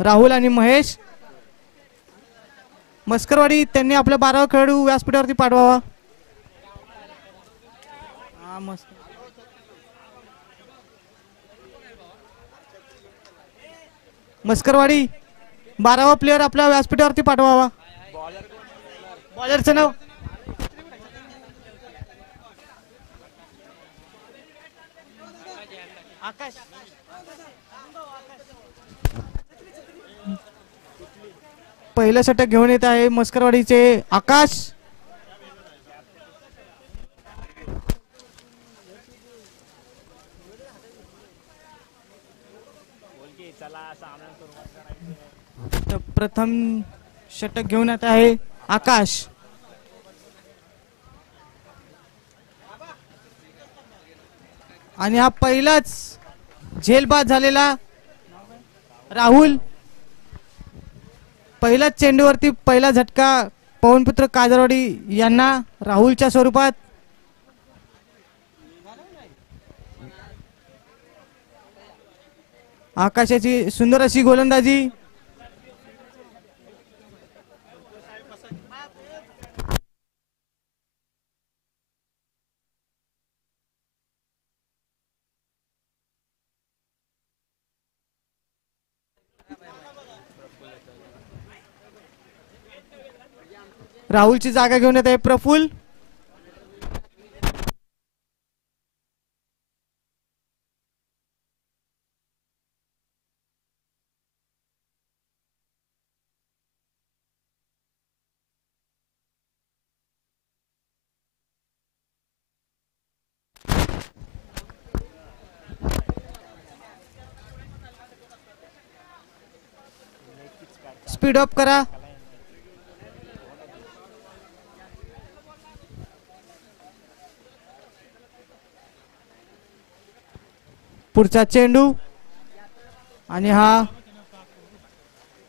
राहुल आणि महेश मस्करवाडी त्यांनी आपल्या 12 खेळाडू व्यासपीठावरती पाठवावा. मस्करवाडी 12वा प्लेयर आपल्या व्यासपीठावरती पाठवावा. बॉलरचं नाव आकाश. पहिलं षटक घेऊन येत आहे मस्करवाडीचे आकाश. प्रथम षटक घेऊन येत आहे आकाश. आणि हा पहिलाच झेलबाद झालेला राहुल. पहिल्याच चेंडूवरती पहिला झटका पवनपुत्र काजरवाडी यांना राहुलच्या स्वरूपात. आकाशाची सुंदर अशी गोलंदाजी. राहुलची जागा घेऊन येत आहे प्रफुल्ल. स्पीड अप करा. पुढचा चेंडू आणि हा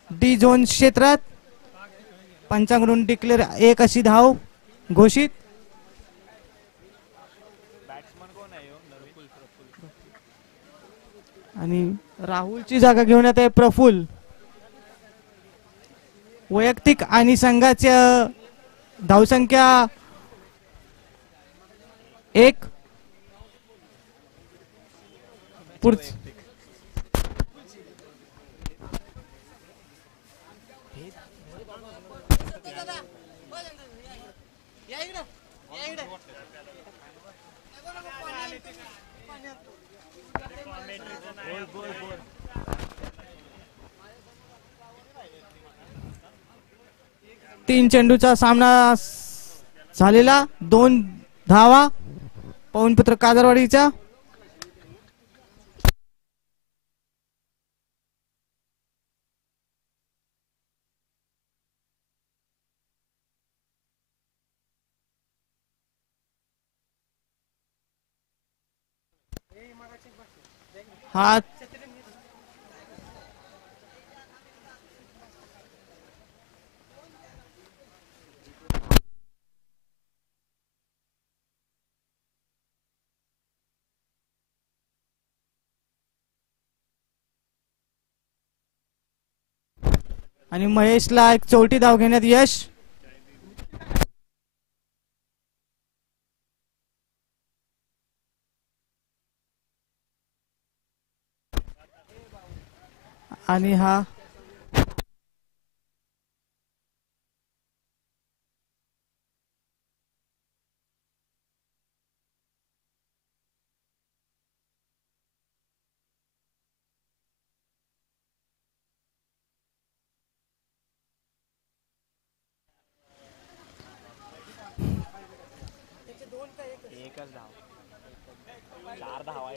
डी झोन क्षेत्रात पंचांकडून डिक्लेअर एक अशी धाव घोषित. आणि राहुलची जागा घेऊन येत आहे प्रफुल्ल. वैयक्तिक आणि संघाच्या धावसंख्या 1. तीन चेंडूचा सामना झालेला. 2 धावा पवनपुत्र काजरवाडीचा. हा आणि महेशला एक चौथी धाव घेण्यात यश. आणि हा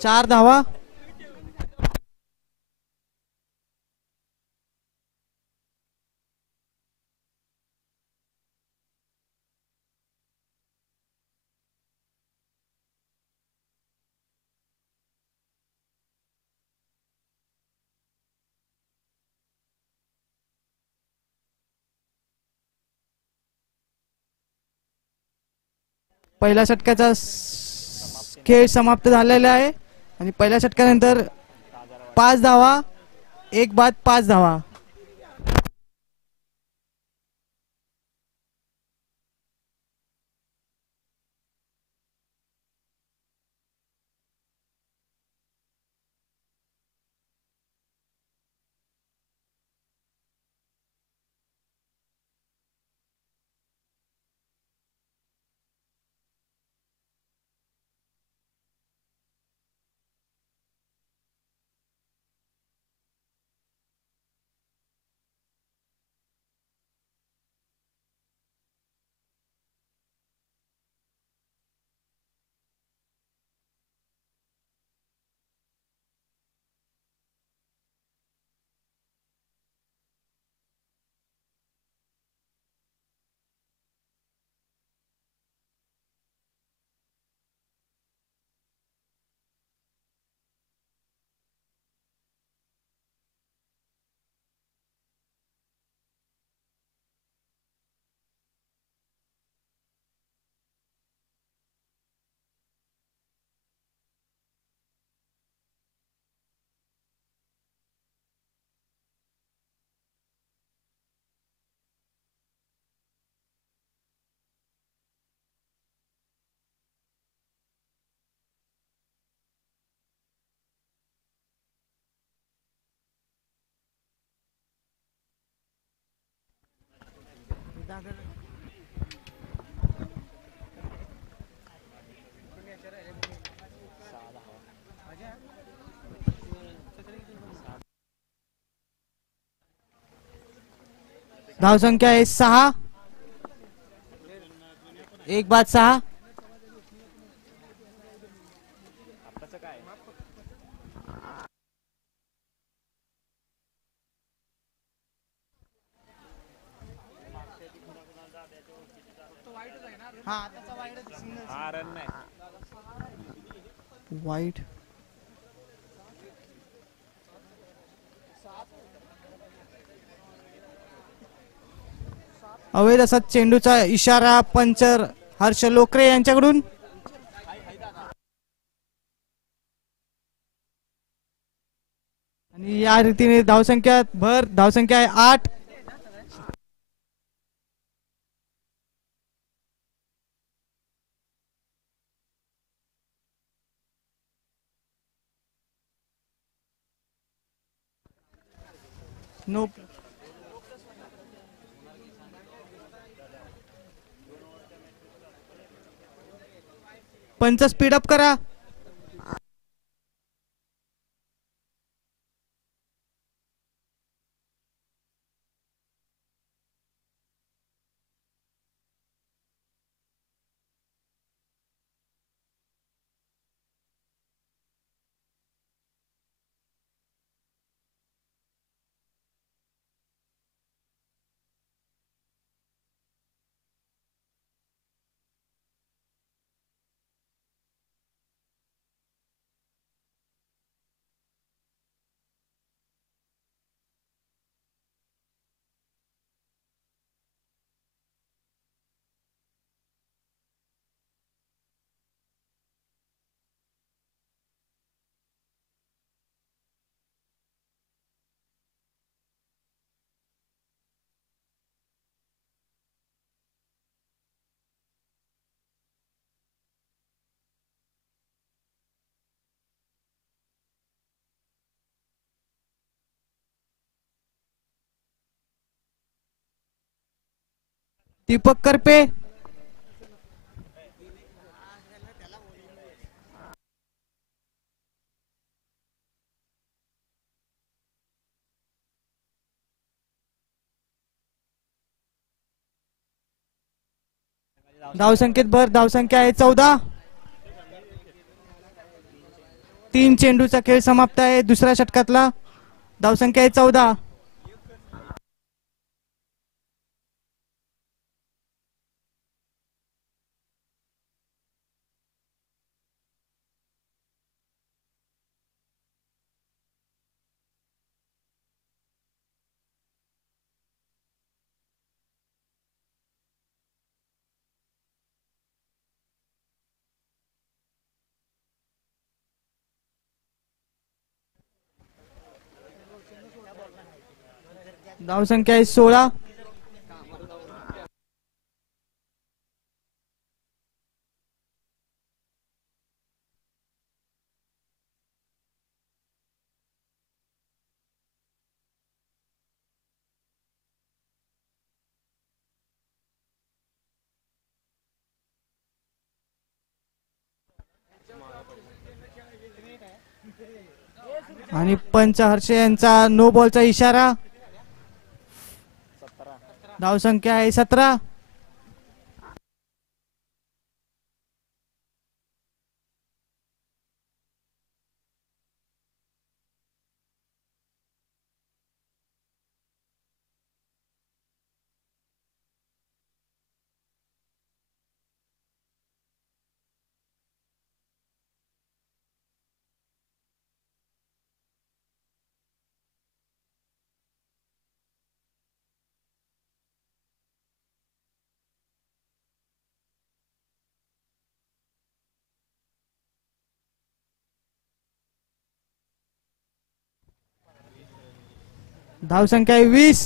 चार धावा. पहिल्या षटकाचा खेळ समाप्त झालेला आहे. आणि पहिल्या षटकानंतर 5 धावा, 1 बाद 5 धावा. धावसंख्या आहे 6. एक बाद 6. वाईट. अवैध असा चेंडूचा इशारा पंचर हर्ष लोकरे यांच्याकडून. आणि या रीतीने धावसंख्या भर. धावसंख्या आहे 8. नो. पंच स्पीड अप करा. दीपक करपे. धावसंख्येत भर. धावसंख्या आहे 14. 3 चेंडूचा खेळ समाप्त आहे दुसऱ्या षटकातला. धावसंख्या आहे 14. धावसंख्या आहे 16. आणि पंच हर्ष यांचा नो बॉलचा इशारा. धावसंख्या आहे 17. धावसंख्या आहे 20.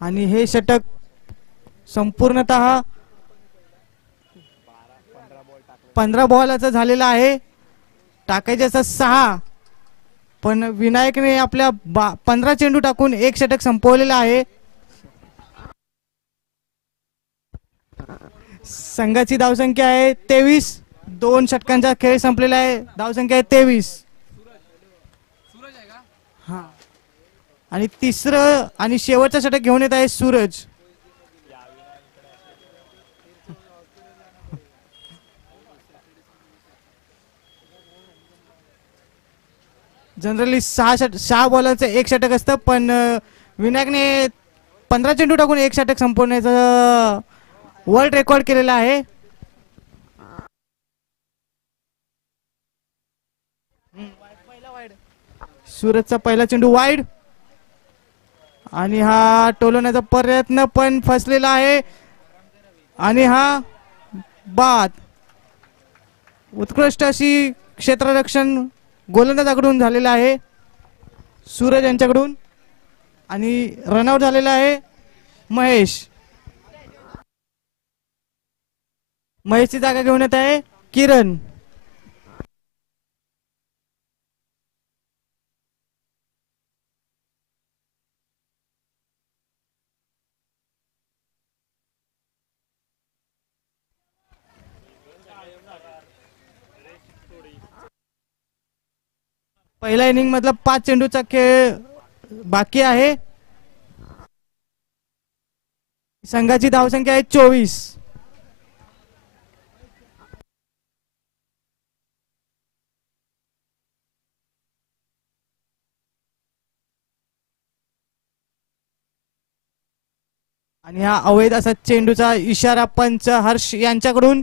आणि हे षटक संपूर्णतः 15 बॉलाचं झालेलं आहे. टाकायचे असं 6, पण विनायकने आपल्या 15 चेंडू टाकून एक षटक संपवलेलं आहे. संघाची धावसंख्या आहे 23. 2 षटकांचा खेळ संपलेला आहे. धावसंख्या आहे 23. हा, आणि तिसरं आणि शेवटचं षटक घेऊन येत आहे सूरज. जनरली 6 बॉलरचं एक षटक असतं, पण विनायकने 15 चेंडू टाकून एक षटक संपवण्याचं वर्ल्ड रेकॉर्ड केलेला आहे. सूरजचा पहिला चेंडू वाईड, आणि हा टोलवण्याचा प्रयत्न पण फसलेला आहे, आणि हा बाद. उत्कृष्ट अशी क्षेत्ररक्षण गोलंदाजाकडून झालेलं आहे सूरज यांच्याकडून, आणि रनआउट झालेला आहे महेशची जागा घेऊन येत आहे किरण. पहिल्या इनिंग मधला 5 चेंडूचा खेळ बाकी आहे. संघाची धावसंख्या आहे 24. आणि हा अवैध असा चेंडूचा इशारा पंच हर्ष यांच्याकडून.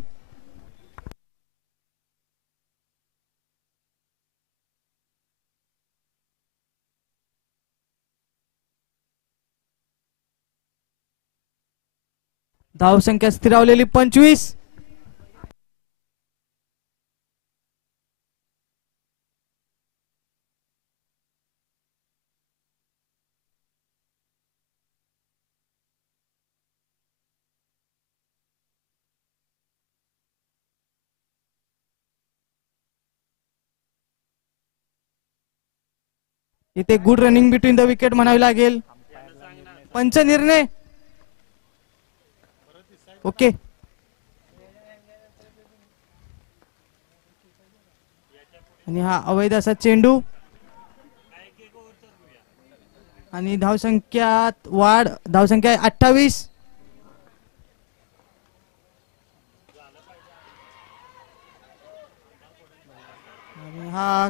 धावसंख्या स्थिरावलेली 25. इथे good running between the wicket म्हणावी लागेल. पंच निर्णय ओके. आणि हा अवैध असा चेंडू, आणि धावसंख्यात वाढ. धावसंख्या 28. आणि हा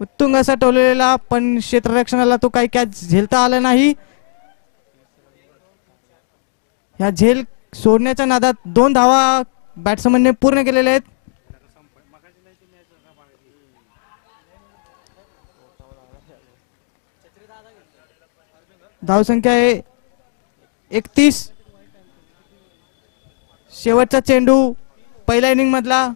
उत्तुंग असा टोललेला, पण क्षेत्ररक्षणाला तो काही कॅच झेलता आला नाही. ह्या झेल सोडण्याच्या नादात 2 धावा बॅट्समनने पूर्ण केलेल्या आहेत. धावसंख्या आहे 31. शेवटचा चेंडू पहिल्या इनिंग मधला.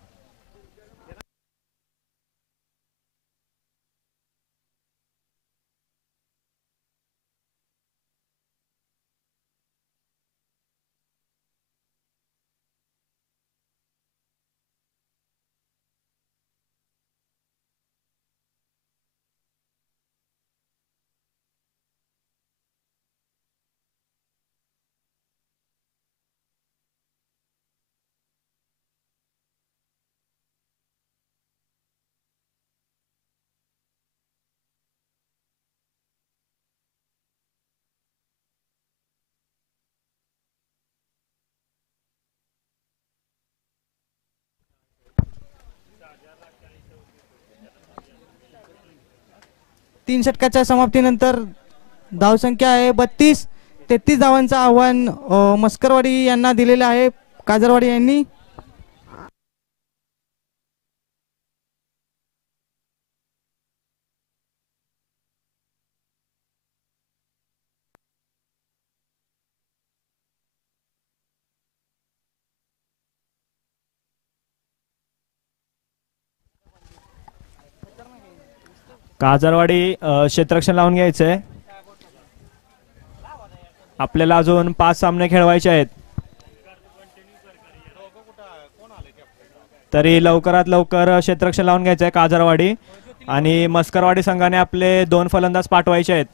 तीन षटकाच्या समाप्तीनंतर धावसंख्या आहे 32. 33 धावांचं आव्हान मस्करवाडी यांना दिलेलं आहे काजरवाडी यांनी. काजरवाडी क्षेत्ररक्षण लावून घ्यायचंय. आपल्याला अजून 5 सामने खेळवायचे आहेत. तरी लवकरात लवकर क्षेत्ररक्षण लावून घ्यायचंय काजरवाडी आणि मस्करवाडी संघाने आपले 2 फलंदाज पाठवायचे आहेत.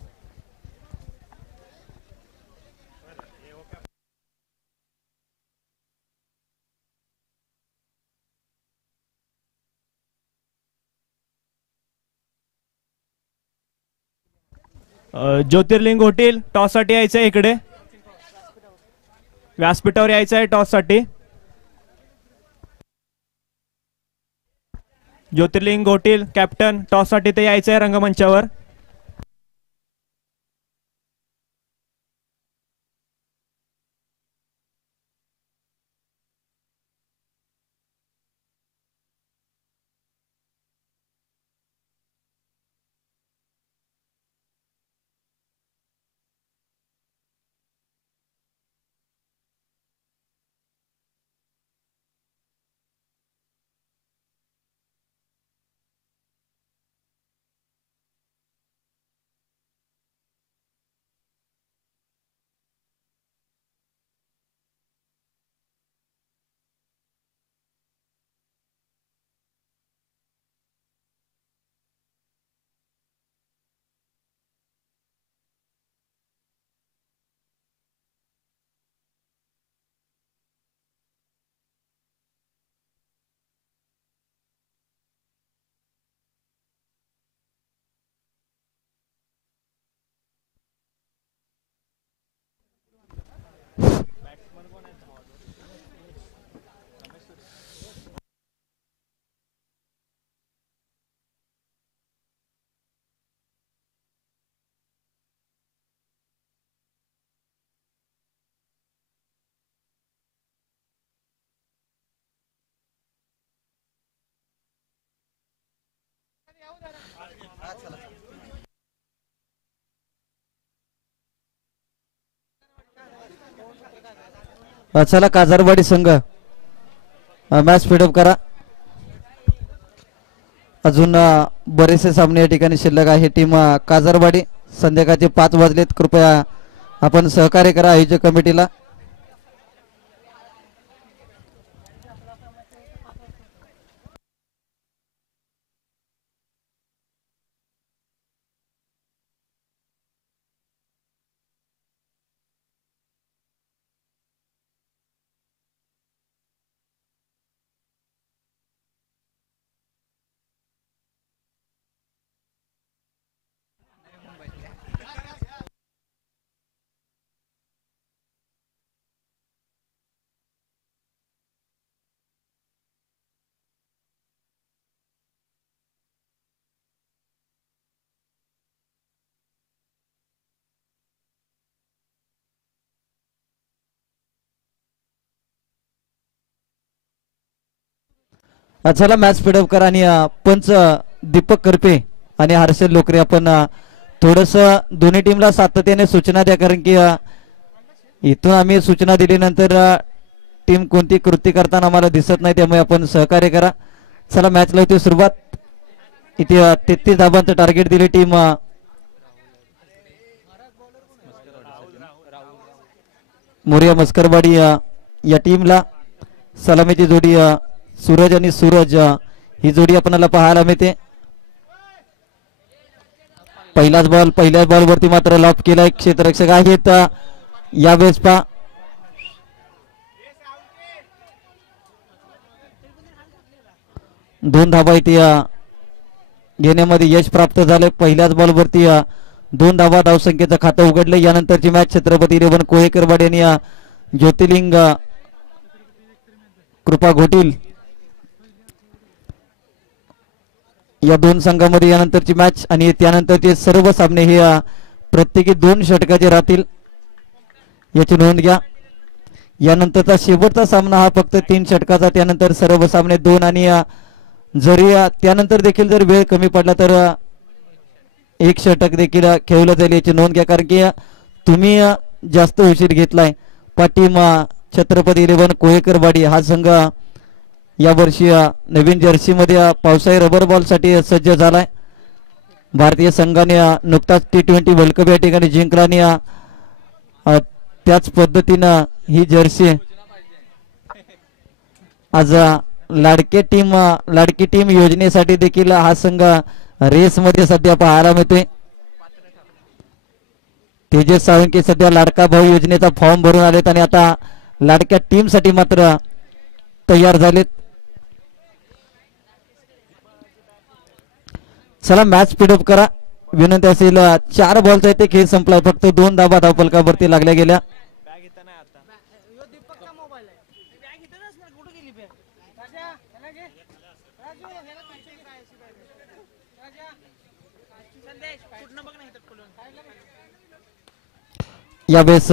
ज्योतिर्लिंग होतील टॉस साठी यायचंय. इकडे व्यासपीठावर यायचं आहे टॉस साठी. ज्योतिर्लिंग घोटील कॅप्टन टॉस साठी ते यायचंय रंगमंचावर. चला काजरवाडी संघ मॅच स्पीडअप करा. अजून बरेचसे सामने या ठिकाणी शिल्लक आहे. टीम काजरवाडी संध्याकाळचे 5 वाजलेत. कृपया आपण सहकार्य करा आयोजक कमिटीला. चला मॅच स्पीडअप करा आणि पंच दीपक करपे आणि हर्षल लोकरे आपण थोडस दोन्ही टीमला सातत्याने सूचना द्या, कारण की इथून आम्ही सूचना दिल्यानंतर टीम कोणती कृती करताना आम्हाला दिसत नाही, त्यामुळे आपण सहकार्य करा. चला मॅच लावते सुरुवात. इथे 33 धाबांचं टार्गेट दिले टीम मोरिया मस्करवाडी या टीमला. सलामीची जोडी सूरज आणि सूरज ही जोडी आपल्याला पाहायला मिळते. पहिल्याच बॉलवरती मात्र लॉप केलाय. क्षेत्ररक्षक आहेत यावेळेस पा दोन धाबा इथे घेण्यामध्ये यश प्राप्त झाले. पहिल्याच बॉलवरती 2 धाबा धावसंख्येचं खातं उघडलं. यानंतरची मॅच छत्रपती 11 कोहेकरवाडी आणि ज्योतिर्लिंग कृपा घोटील या 2 संघांमध्ये यानंतरची मॅच आणि त्यानंतरचे सर्व सामने हे प्रत्येकी 2 षटकाचे राहतील, याची नोंद घ्या. यानंतरचा शेवटचा सामना हा फक्त 3 षटकाचा. त्यानंतर सर्व सामने 2 आणि जरी त्यानंतर देखील जर वेळ कमी पडला तर 1 षटक देखील खेळलं जाईल, याची नोंद घ्या. कारण की तुम्ही जास्त उशीर घेतलाय. पाटीम छत्रपती 11 कोहेकरवाडी हा संघ यावर्षी नवीन जर्सी मध्ये पावसाळी रबर बॉल साठी सज्ज झालाय. भारतीय संघाने नुकताच T20 वर्ल्ड कप या ठिकाणी जिंकला आणि त्याच पद्धतीनं ही जर्सी आज लाडकी टीम योजनेसाठी देखील हा संघ रेस मध्ये सध्या पाहायला मिळतोय. तेजस साळुंके सध्या लाडका भाऊ योजनेचा फॉर्म भरून आलेत आणि आता लाडक्या टीम साठी मात्र तयार झालेत. चला मॅच स्पीडअप करा विनंती असेल. 4 बॉलचा इथे खेळ संपलाय. फक्त 2 धाबा धावफलकावरती लागल्या गेल्या. यावेळेस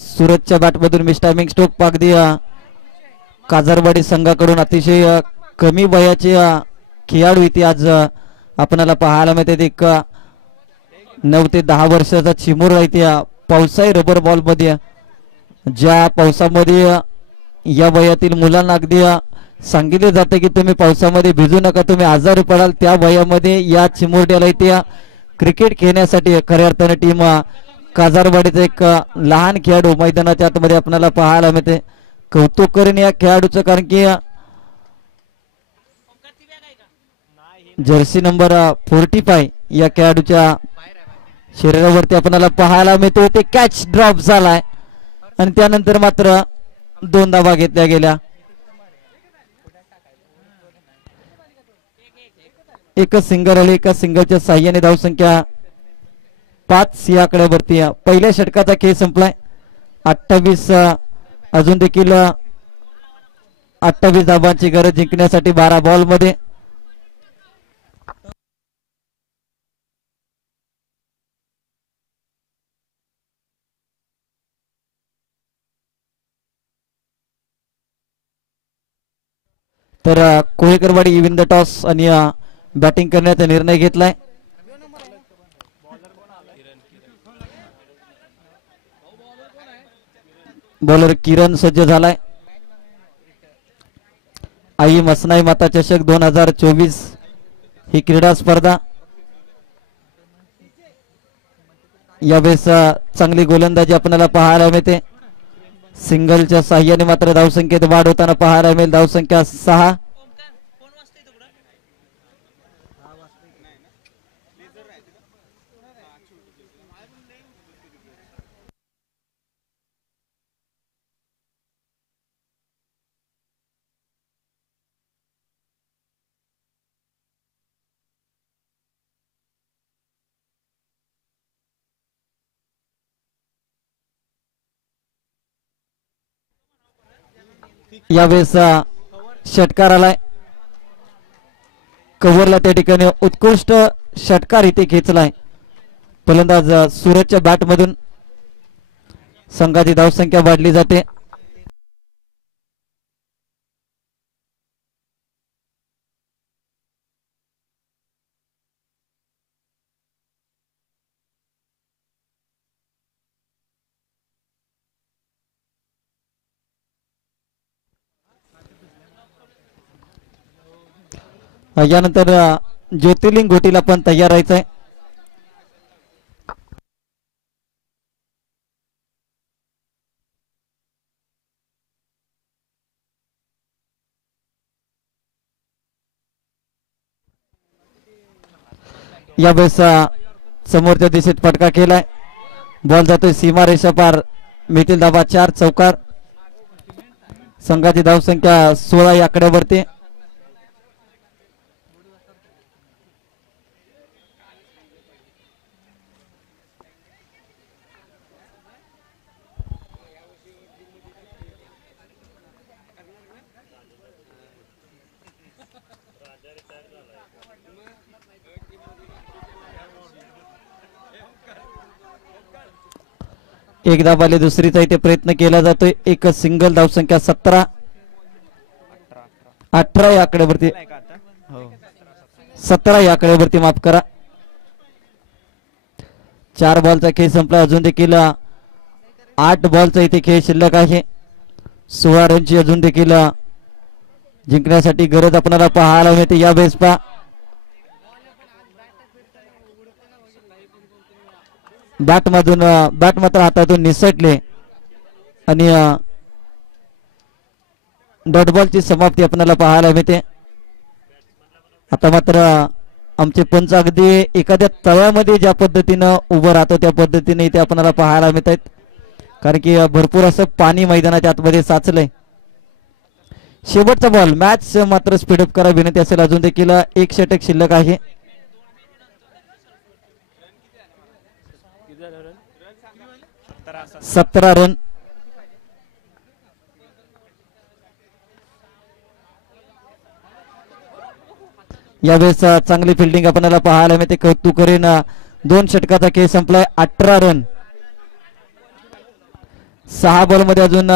सुरतच्या बॅटमधून मिस टायमिंग स्ट्रोक पागदी काजारवाडी संघाकडून अतिशय कमी वयाचे खेळाडू इथे आज आपल्याला पाहायला मिळते. एक 9 ते 10 वर्षाचा चिमूर आहे त्या पावसाळी रबर बॉल मध्ये. ज्या पावसामध्ये या वयातील मुलांना अगदी सांगितले जाते की तुम्ही पावसामध्ये भिजू नका, तुम्ही आजारी पडाल, त्या वयामध्ये या चिमुरड्याला इथे क्रिकेट खेळण्यासाठी खऱ्या अर्थाने टीम काजारवाडीचा एक लहान खेळाडू मैदानाच्या आतमध्ये आपल्याला पाहायला मिळते. कौतुक करेन या खेळाडूचं, कारण की जर्सी नंबर 45 या खेळाडूच्या शरीरावरती आपल्याला पाहायला मिळतो. ते कॅच ड्रॉप झालाय आणि त्यानंतर मात्र 2 धावा घेतल्या गेल्या. एकच सिंगल आले. एका सिंगलच्या साह्याने धावसंख्या 5 या आकड्यावरती पहिल्या षटकाचा खेळ संपलाय. 28 अजून देखील 28 धावांची गरज जिंकण्यासाठी 12 बॉल मध्ये. तर कोळेकरवाडी विन द टॉस आणि बॅटिंग करण्याचा निर्णय घेतलाय. बॉलर किरण सज्ज झालाय. आई मसनाई माता चषक 2024 ही क्रीडा स्पर्धा. यावेळेस चांगली गोलंदाजी आपल्याला पाहायला मिळते. सिंगलच्या साह्याने मात्र धावसंख्येत वाढ होताना पाहायला मिळेल. धावसंख्या 6. यावेळेस षटकार आलाय. कव्हरला त्या ठिकाणी उत्कृष्ट षटकार इथे खेचलाय. फलंदाज सुरतच्या बॅटमधून संघाची धावसंख्या वाढली जाते. यानंतर ज्योतिर्लिंग घोटीला पण तयार राहायचंय. यावेळेस समोरच्या दिशेत फटका केलाय. बॉल जातोय सीमा रेषा पार. मिळतील धावा 4 चौकार. संघाची धावसंख्या 16 या आकड्यावरती. एक धावाले दुसरीचा इथे प्रयत्न केला जातोय. एक सिंगल. धावसंख्या 17. 18 या आकड्यावरती. 17 या आकड्यावरती माफ करा. 4 बॉलचा खेळ संपला. अजून देखील 8 बॉलचा इथे खेळ शिल्लक आहे. 16 रनची अजून देखील जिंकण्यासाठी गरज आपल्याला पाहायला मिळते. यावेळेस पहा बॅट मात्र हातातून निसटले आणि डॉट बॉलची समाप्ती आपल्याला पाहायला मिळते. आता मात्र आमचे पंच अगदी एखाद्या तळ्यामध्ये ज्या पद्धतीनं उभं राहतो त्या पद्धतीने इथे आपल्याला पाहायला मिळत आहेत, कारण की भरपूर असं पाणी मैदानाच्या आतमध्ये साचलंय. शेवटचा बॉल, मॅच मात्र स्पीडअप करा विनंती असेल. अजून देखील एक षटक शिल्लक आहे. 17 रन. यावेळेस चांगली फिल्डिंग आपल्याला पाहायला मिळते. कौतुक करीन 2 षटकाचा खेळ संपलाय. 18 रन. 6 बॉल मध्ये अजून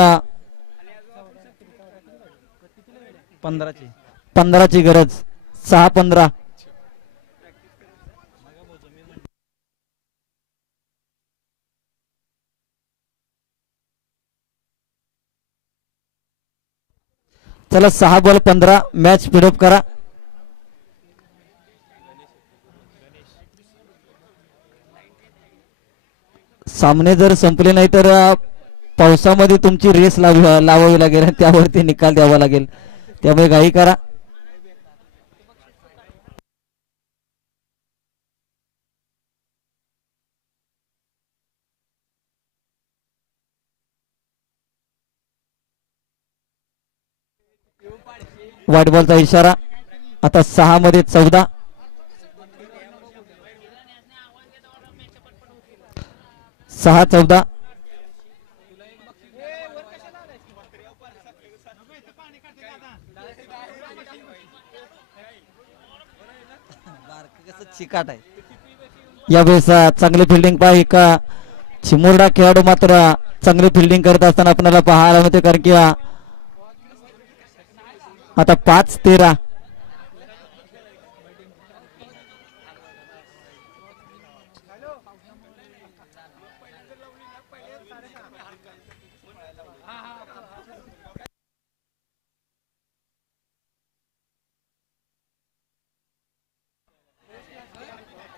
15ची गरज. 6-15. चला 6 बॉल 15. मॅच स्पीडअप करा. सामने जर संपले नाही तर पावसामध्ये तुमची रेस लावावी लागेल आणि त्यावरती निकाल द्यावा लागेल, त्यामुळे घाई करा. व्हाईट बॉलचा इशारा. आता 6 मध्ये 14. 6-14. चिकाट आहे. यावेळेस चांगली फिल्डिंग पाहिजे का चिमुरडा खेळाडू मात्र चांगली फिल्डिंग करत असताना आपल्याला पाहायला मिळते, कारण की आता 5-13.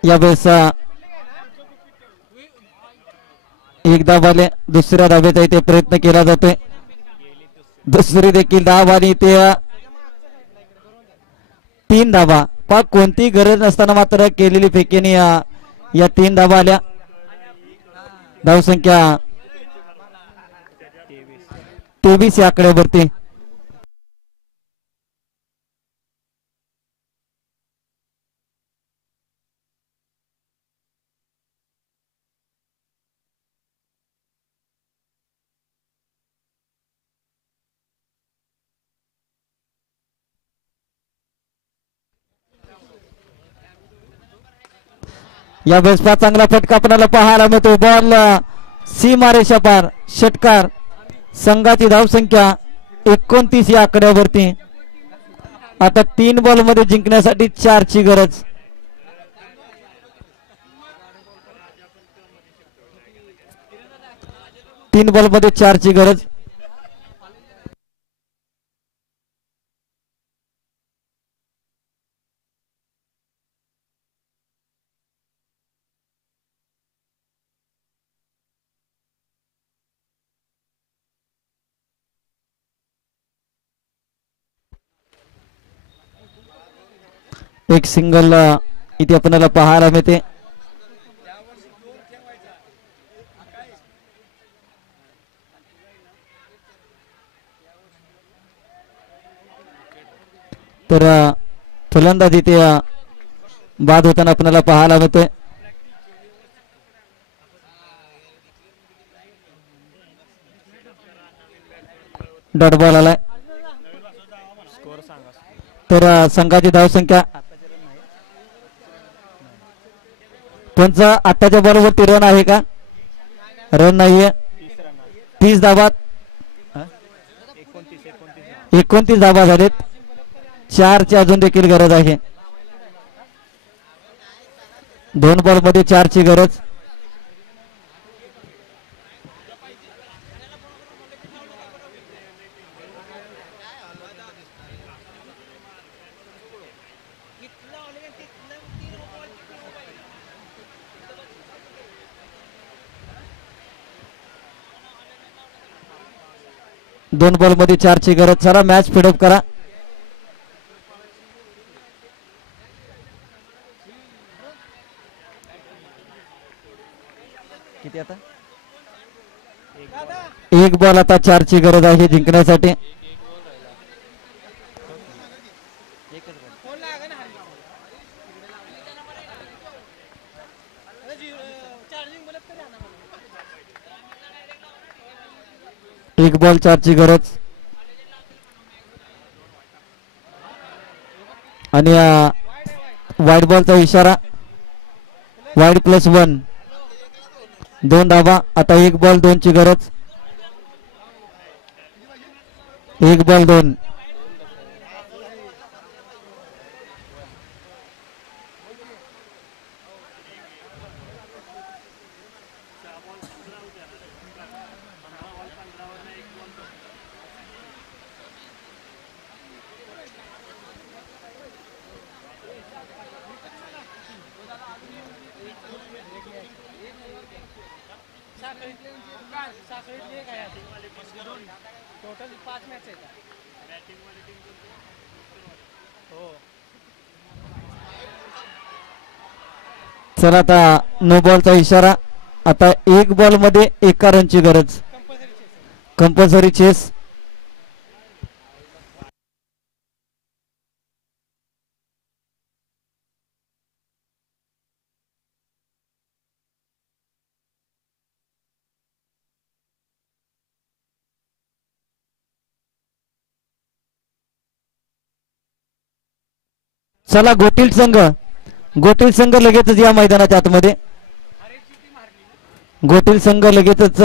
यावेळेस एक धाबाले दुसऱ्या धाब्याचा इथे प्रयत्न केला जातोय. दुसरी देखील धाव आणि इथे 3 धाबा. पण कोणतीही गरज नसताना मात्र केलेली फेकीने या 3 धाबा आल्या. धावसंख्या 23 या आकड्यावरती. या वेळेस चांगला फटका आपल्याला पाहायला मिळतो. बॉल सीमारेषा पार. षटकार. संघाची धावसंख्या 29 या आकड्यावरती. आता 3 बॉल मध्ये जिंकण्यासाठी 4 ची गरज. तीन बॉल मध्ये 4 ची गरज. एक सिंगल इथे आपल्याला पाहायला मिळते. तर फलंदाज इथे बाद होताना आपल्याला पाहायला मिळते. डॉट बॉल आलाय. तर संघाची धावसंख्या पंच आताच्या बॉलवरती रन आहे का? रन नाहीये. 30 धाबात 29 धाबा झालेत. 4 ची अजून देखील गरज आहे. 2 बॉल मध्ये 4 ची गरज. 2 बॉलमध्ये 4ची गरज. चला मॅच फिडअप करा. किती आता 1 बॉल आता 4ची गरज आहे जिंकण्यासाठी. एक बॉल 4ची गरज. आणि वाईड बॉलचा इशारा. वाईड +1 2 धावा. आता 1 बॉल 2ची गरज. 1 बॉल 2. चला आता नो बॉलचा इशारा. आता 1 बॉल मध्ये 1 रनची गरज. Compulsory chess. चला गोटील संघ लगेचच या मैदानाच्या आतमध्ये. गोटील संघ लगेचच